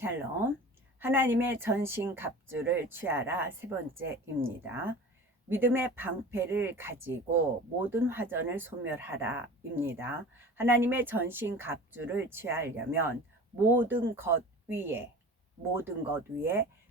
샬롬. 하나님의 전신갑주를 취하라 세 번째입니다. 믿음의 방패를 가지고 모든 화전을 소멸하라 입니다. 하나님의 전신갑주를 취하려면 모든 것 위에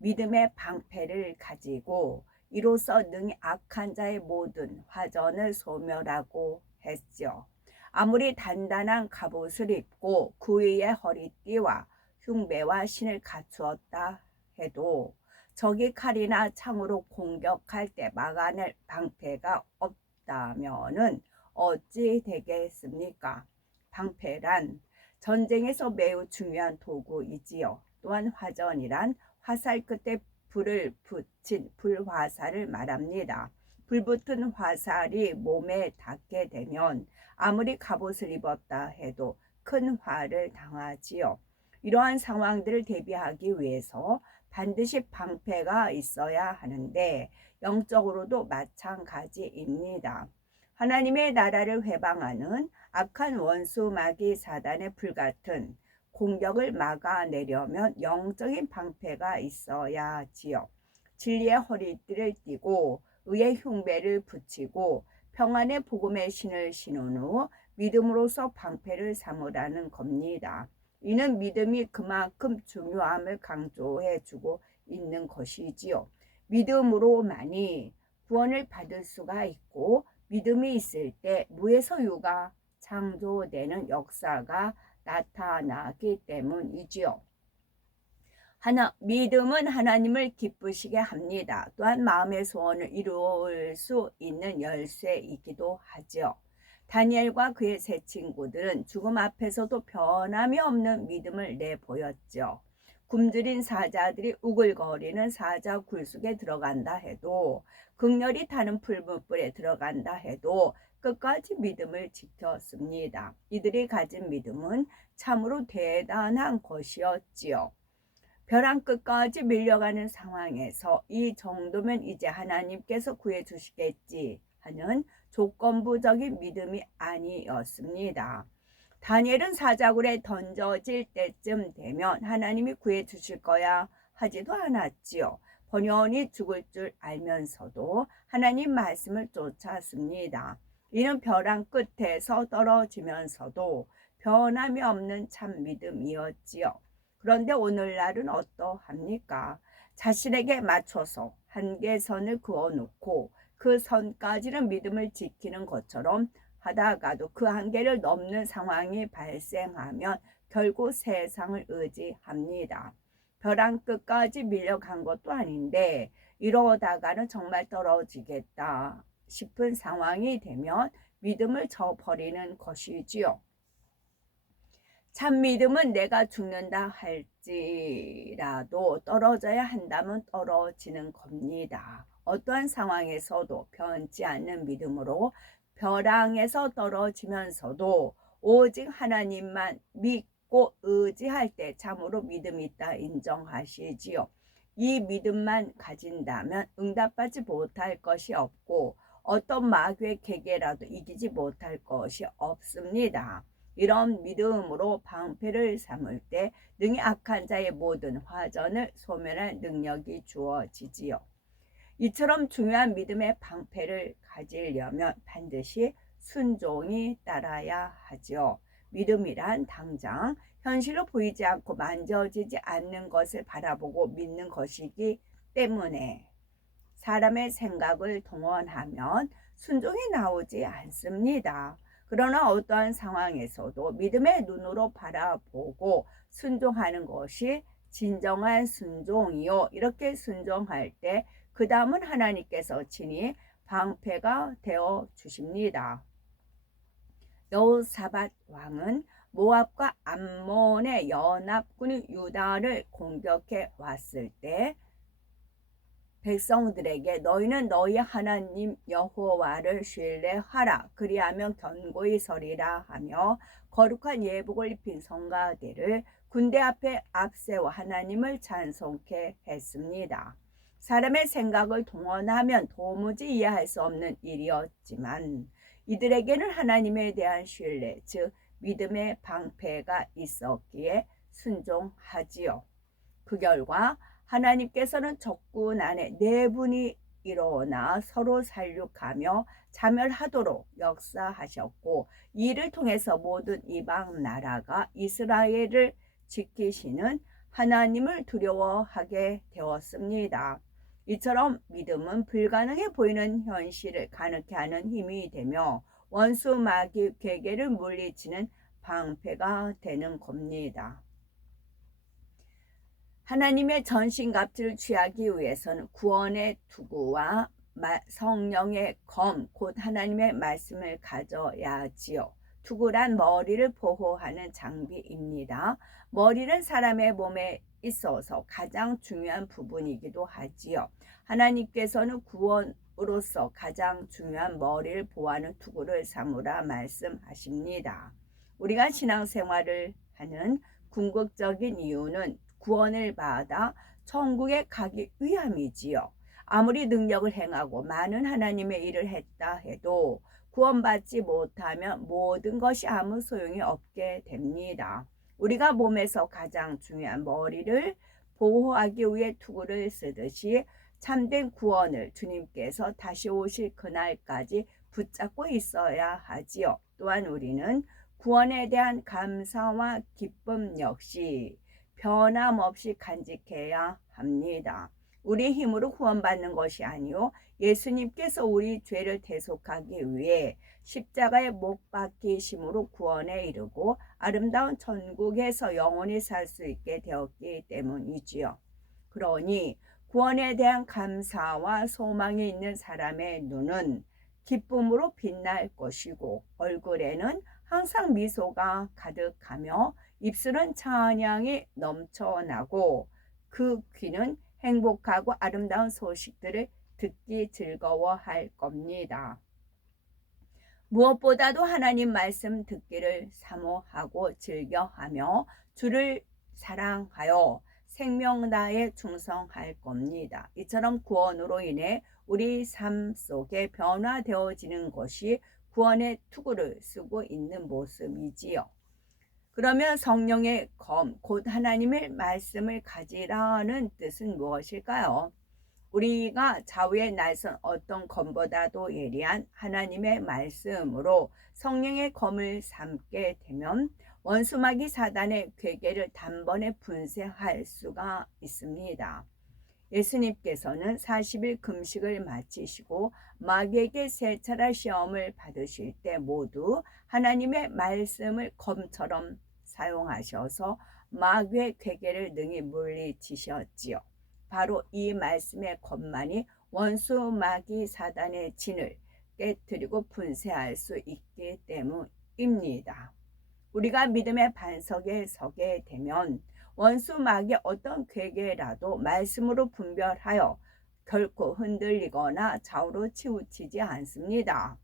믿음의 방패를 가지고 이로써 능히 악한 자의 모든 화전을 소멸하고 했죠. 아무리 단단한 갑옷을 입고 그 위에 허리띠와 흉배와 신을 갖추었다 해도 적이 칼이나 창으로 공격할 때 막아낼 방패가 없다면은 어찌 되겠습니까? 방패란 전쟁에서 매우 중요한 도구이지요. 또한 화전이란 화살 끝에 불을 붙인 불화살을 말합니다. 불붙은 화살이 몸에 닿게 되면 아무리 갑옷을 입었다 해도 큰 화를 당하지요. 이러한 상황들을 대비하기 위해서 반드시 방패가 있어야 하는데 영적으로도 마찬가지입니다. 하나님의 나라를 회방하는 악한 원수 마귀 사단의 불같은 공격을 막아내려면 영적인 방패가 있어야지요. 진리의 허리띠를 띠고 의의 흉배를 붙이고 평안의 복음의 신을 신은 후 믿음으로써 방패를 삼으라는 겁니다. 이는 믿음이 그만큼 중요함을 강조해 주고 있는 것이지요. 믿음으로만이 구원을 받을 수가 있고 믿음이 있을 때 무에서 유가 창조되는 역사가 나타나기 때문이지요. 믿음은 하나님을 기쁘시게 합니다. 또한 마음의 소원을 이룰 수 있는 열쇠이기도 하죠. 다니엘과 그의 세 친구들은 죽음 앞에서도 변함이 없는 믿음을 내보였죠. 굶주린 사자들이 우글거리는 사자 굴속에 들어간다 해도, 극렬히 타는 풀무불에 들어간다 해도 끝까지 믿음을 지켰습니다. 이들이 가진 믿음은 참으로 대단한 것이었지요. 벼랑 끝까지 밀려가는 상황에서 이 정도면 이제 하나님께서 구해주시겠지 하는 조건부적인 믿음이 아니었습니다. 다니엘은 사자굴에 던져질 때쯤 되면 하나님이 구해주실 거야 하지도 않았지요. 번연히 죽을 줄 알면서도 하나님 말씀을 쫓았습니다. 이는 벼랑 끝에서 떨어지면서도 변함이 없는 참 믿음이었지요. 그런데 오늘날은 어떠합니까? 자신에게 맞춰서 한계선을 그어놓고 그 선까지는 믿음을 지키는 것처럼 하다가도 그 한계를 넘는 상황이 발생하면 결국 세상을 의지합니다. 벼랑 끝까지 밀려간 것도 아닌데 이러다가는 정말 떨어지겠다 싶은 상황이 되면 믿음을 저버리는 것이지요. 참 믿음은 내가 죽는다 할지라도 떨어져야 한다면 떨어지는 겁니다. 어떠한 상황에서도 변치 않는 믿음으로 벼랑에서 떨어지면서도 오직 하나님만 믿고 의지할 때 참으로 믿음이 있다 인정하시지요. 이 믿음만 가진다면 응답받지 못할 것이 없고 어떤 마귀의 계계라도 이기지 못할 것이 없습니다. 이런 믿음으로 방패를 삼을 때 능히 악한 자의 모든 화전을 소멸할 능력이 주어지지요. 이처럼 중요한 믿음의 방패를 가지려면 반드시 순종이 따라야 하지요. 믿음이란 당장 현실로 보이지 않고 만져지지 않는 것을 바라보고 믿는 것이기 때문에 사람의 생각을 동원하면 순종이 나오지 않습니다. 그러나 어떠한 상황에서도 믿음의 눈으로 바라보고 순종하는 것이 진정한 순종이요. 이렇게 순종할 때 그 다음은 하나님께서 친히 방패가 되어 주십니다. 여호사밧 왕은 모압과 암몬의 연합군이 유다를 공격해 왔을 때 백성들에게 너희는 너희 하나님 여호와를 신뢰하라 그리하면 견고히 서리라 하며 거룩한 예복을 입힌 성가대를 군대 앞에 앞세워 하나님을 찬송케 했습니다. 사람의 생각을 동원하면 도무지 이해할 수 없는 일이었지만 이들에게는 하나님에 대한 신뢰, 즉 믿음의 방패가 있었기에 순종하지요. 그 결과 하나님께서는 적군 안에 네 분이 일어나 서로 살육하며 자멸하도록 역사하셨고, 이를 통해서 모든 이방 나라가 이스라엘을 지키시는 하나님을 두려워하게 되었습니다. 이처럼 믿음은 불가능해 보이는 현실을 가능케 하는 힘이 되며 원수 마귀 괴계를 물리치는 방패가 되는 겁니다. 하나님의 전신갑주를 취하기 위해서는 구원의 투구와 성령의 검, 곧 하나님의 말씀을 가져야지요. 투구란 머리를 보호하는 장비입니다. 머리는 사람의 몸에 있어서 가장 중요한 부분이기도 하지요. 하나님께서는 구원으로서 가장 중요한 머리를 보호하는 투구를 삼으라 말씀하십니다. 우리가 신앙생활을 하는 궁극적인 이유는 구원을 받아 천국에 가기 위함이지요. 아무리 능력을 행하고 많은 하나님의 일을 했다 해도 구원받지 못하면 모든 것이 아무 소용이 없게 됩니다. 우리가 몸에서 가장 중요한 머리를 보호하기 위해 투구를 쓰듯이 참된 구원을 주님께서 다시 오실 그날까지 붙잡고 있어야 하지요. 또한 우리는 구원에 대한 감사와 기쁨 역시 변함없이 간직해야 합니다. 우리 힘으로 구원받는 것이 아니요 예수님께서 우리 죄를 대속하기 위해 십자가에 못 박히심으로 구원에 이르고 아름다운 천국에서 영원히 살 수 있게 되었기 때문이지요. 그러니 구원에 대한 감사와 소망이 있는 사람의 눈은 기쁨으로 빛날 것이고 얼굴에는 항상 미소가 가득하며 입술은 찬양이 넘쳐나고 그 귀는 행복하고 아름다운 소식들을 듣기 즐거워할 겁니다. 무엇보다도 하나님 말씀 듣기를 사모하고 즐겨하며 주를 사랑하여 생명 다해 충성할 겁니다. 이처럼 구원으로 인해 우리 삶 속에 변화되어지는 것이 구원의 투구를 쓰고 있는 모습이지요. 그러면 성령의 검, 곧 하나님의 말씀을 가지라는 뜻은 무엇일까요? 우리가 좌우에 날선 어떤 검보다도 예리한 하나님의 말씀으로 성령의 검을 삼게 되면 원수마귀 사단의 괴계를 단번에 분쇄할 수가 있습니다. 예수님께서는 40일 금식을 마치시고 마귀에게 세 차례 시험을 받으실 때 모두 하나님의 말씀을 검처럼 사용하셔서 마귀의 괴계를 능히 물리치셨지요. 바로 이 말씀의 검만이 원수 마귀 사단의 진을 깨뜨리고 분쇄할 수 있기 때문입니다. 우리가 믿음의 반석에 서게 되면 원수 마귀의 어떤 괴계라도 말씀으로 분별하여 결코 흔들리거나 좌우로 치우치지 않습니다.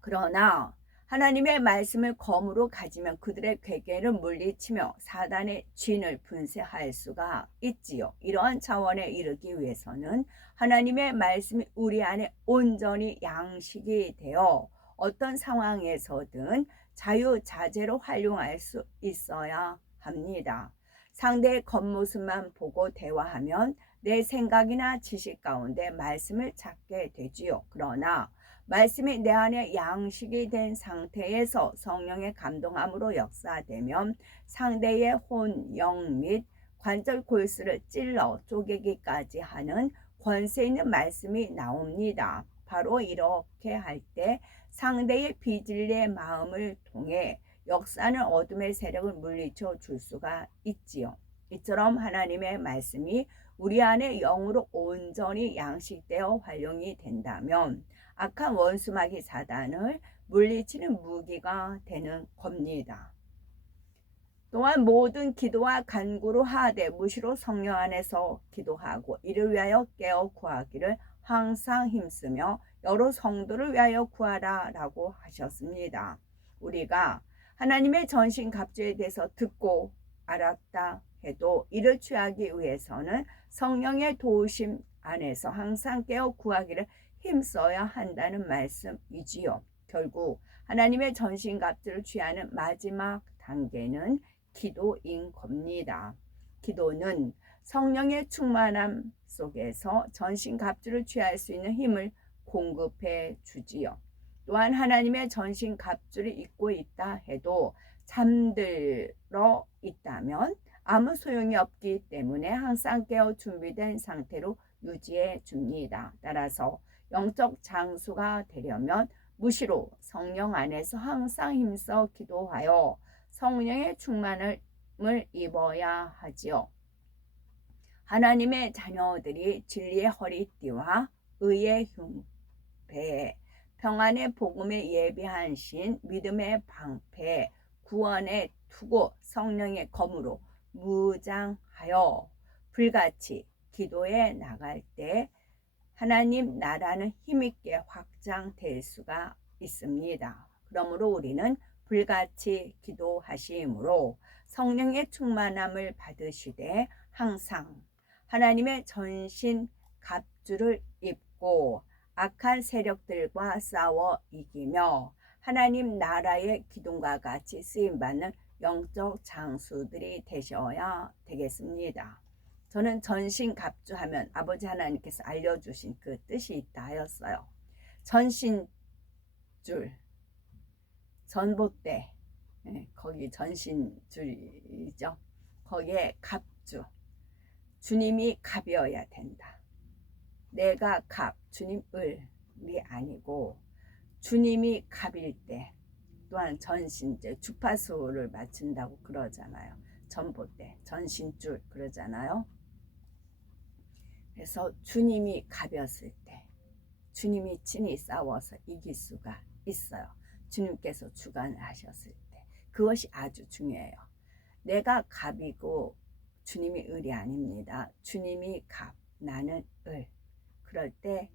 그러나 하나님의 말씀을 검으로 가지면 그들의 괴계를 물리치며 사단의 진을 분쇄할 수가 있지요. 이러한 차원에 이르기 위해서는 하나님의 말씀이 우리 안에 온전히 양식이 되어 어떤 상황에서든 자유자재로 활용할 수 있어야 합니다. 상대의 겉모습만 보고 대화하면 내 생각이나 지식 가운데 말씀을 찾게 되지요. 그러나 말씀이 내 안에 양식이 된 상태에서 성령의 감동함으로 역사되면 상대의 혼, 영 및 관절 골수를 찔러 쪼개기까지 하는 권세 있는 말씀이 나옵니다. 바로 이렇게 할 때 상대의 비진리의 마음을 통해 역사는 어둠의 세력을 물리쳐 줄 수가 있지요. 이처럼 하나님의 말씀이 우리 안에 영으로 온전히 양식되어 활용이 된다면 악한 원수마귀 사단을 물리치는 무기가 되는 겁니다. 또한 모든 기도와 간구로 하되 무시로 성령 안에서 기도하고 이를 위하여 깨어 구하기를 항상 힘쓰며 여러 성도를 위하여 구하라 라고 하셨습니다. 우리가 하나님의 전신갑주에 대해서 듣고 알았다 해도 이를 취하기 위해서는 성령의 도우심 안에서 항상 깨어 구하기를 힘써야 한다는 말씀이지요. 결국 하나님의 전신갑주를 취하는 마지막 단계는 기도인 겁니다. 기도는 성령의 충만함 속에서 전신갑주를 취할 수 있는 힘을 공급해 주지요. 또한 하나님의 전신갑주를 입고 있다 해도 잠들어 있다면 아무 소용이 없기 때문에 항상 깨어 준비된 상태로 유지해 줍니다. 따라서 영적 장수가 되려면 무시로 성령 안에서 항상 힘써 기도하여 성령의 충만을 입어야 하지요. 하나님의 자녀들이 진리의 허리띠와 의의 흉배, 평안의 복음에 예비하신 믿음의 방패, 구원의 투구, 성령의 검으로 무장하여 불같이 기도에 나갈 때 하나님 나라는 힘있게 확장될 수가 있습니다. 그러므로 우리는 불같이 기도하심으로 성령의 충만함을 받으시되 항상 하나님의 전신 갑주를 입고 악한 세력들과 싸워 이기며 하나님 나라의 기둥과 같이 쓰임받는 영적 장수들이 되셔야 되겠습니다. 저는 전신갑주하면 아버지 하나님께서 알려주신 그 뜻이 있다 하였어요. 전신줄, 전봇대, 거기 전신줄이죠. 거기에 갑주, 주님이 갑이어야 된다. 내가 갑, 주님 을이 아니고 주님이 갑일 때 또한 전신줄, 주파수를 맞춘다고 그러잖아요. 전봇대, 전신줄 그러잖아요. 그래서 주님이 갑이었을 때 주님이 친히 싸워서 이길 수가 있어요. 주님께서 주관을 하셨을 때 그것이 아주 중요해요. 내가 갑이고 주님이 을이 아닙니다. 주님이 갑, 나는 을. 그럴 때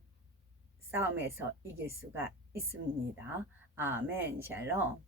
싸움에서 이길 수가 있습니다. 아멘, 샬롬.